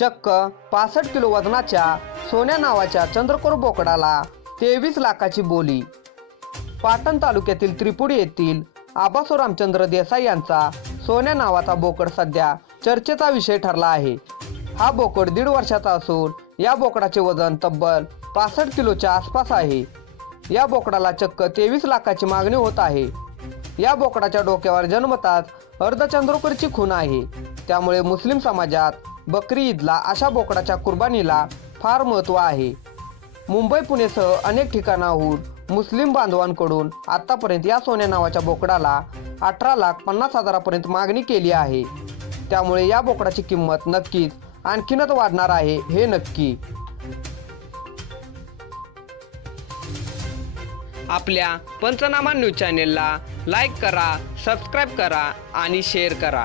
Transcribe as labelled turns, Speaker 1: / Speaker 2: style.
Speaker 1: चक्क पासष्ट किलो वजनाच्या सोन्या नावाच्या चंद्रकोर बोकडाला तेवीस लाखाची बोली. पाटण तालुक्यातील त्रिपुडी येथील आबासो रामचंद्र देसाई यांचा सोन्या नावाचा बोकड सध्या चर्चेचा विषय ठरला आहे. हा बोकड दीड वर्षाचा असून या बोकडाचे वजन तब्बल पासष्ट किलोच्या आसपास आहे. या बोकडाला चक्क तेवीस लाखाची मागणी होत आहे. या बोकडाच्या डोक्यावर जन्मताच अर्धचंद्रकरची खून आहे. त्यामुळे मुस्लिम समाजात बकरी ईदला अशा बोकडाच्या कुर्बानीला फार महत्त्व आहे. मुंबई पुणेसह अनेक ठिकाणाहून मुस्लिम बांधवांकडून आतापर्यंत या सोन्या नावाच्या बोकडाला अठरा लाख पन्नास हजारापर्यंत मागणी केली आहे. त्यामुळे या बोकडाची किंमत नक्कीच आणखीनच वाढणार आहे हे नक्की. आपल्या पंचनामा न्यूज चॅनेलला लाईक करा सबस्क्राईब करा आणि शेअर करा.